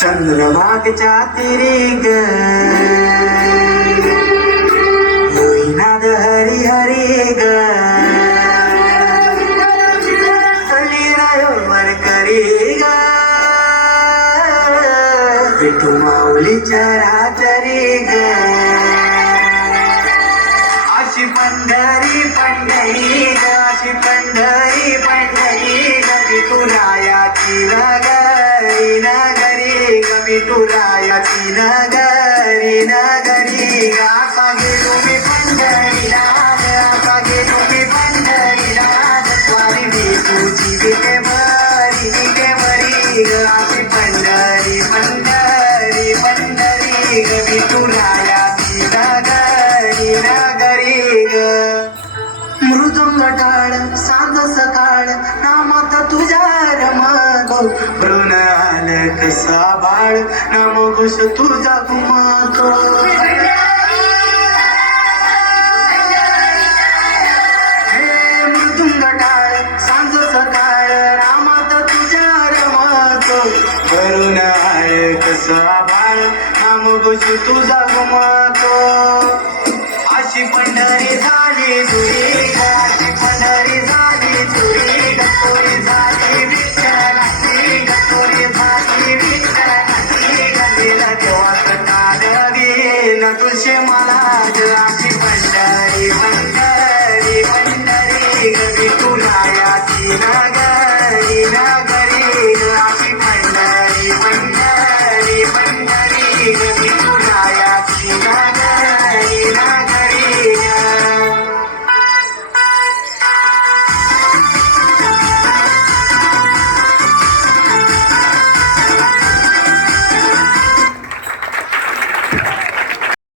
चंद्रभागेच्या तिरी ग होईनाद हरी हरी ग रायोवर करी ग विठू माऊलीच्या रातरी ग अशी पंढरी पंढरी ग अशी पंढरी पंढरी ग विठुरायाची नगरी नगरी ग विठुरायाची नगरी नगरी ग असा गेलो मी पंढरीला असा गेलो मी पंढरीला स्वारी विठूची विटे बरी ग अशी पंढरी पंढरी पंढरी ग विठुरायाची नगरी नगरी ग मृदुंग टाळ सांज सकाळ नामात तुझ्या रमतो भ्रून आलं कसा बाळ नाम घोष तुझा घुमातो हे मृदुंग टाळ सांज सकाळ नामात तुझ्या रमतो भरून आलं कसा बाळ नाम घोष तुझा घुमातो अशी पंढरी झाली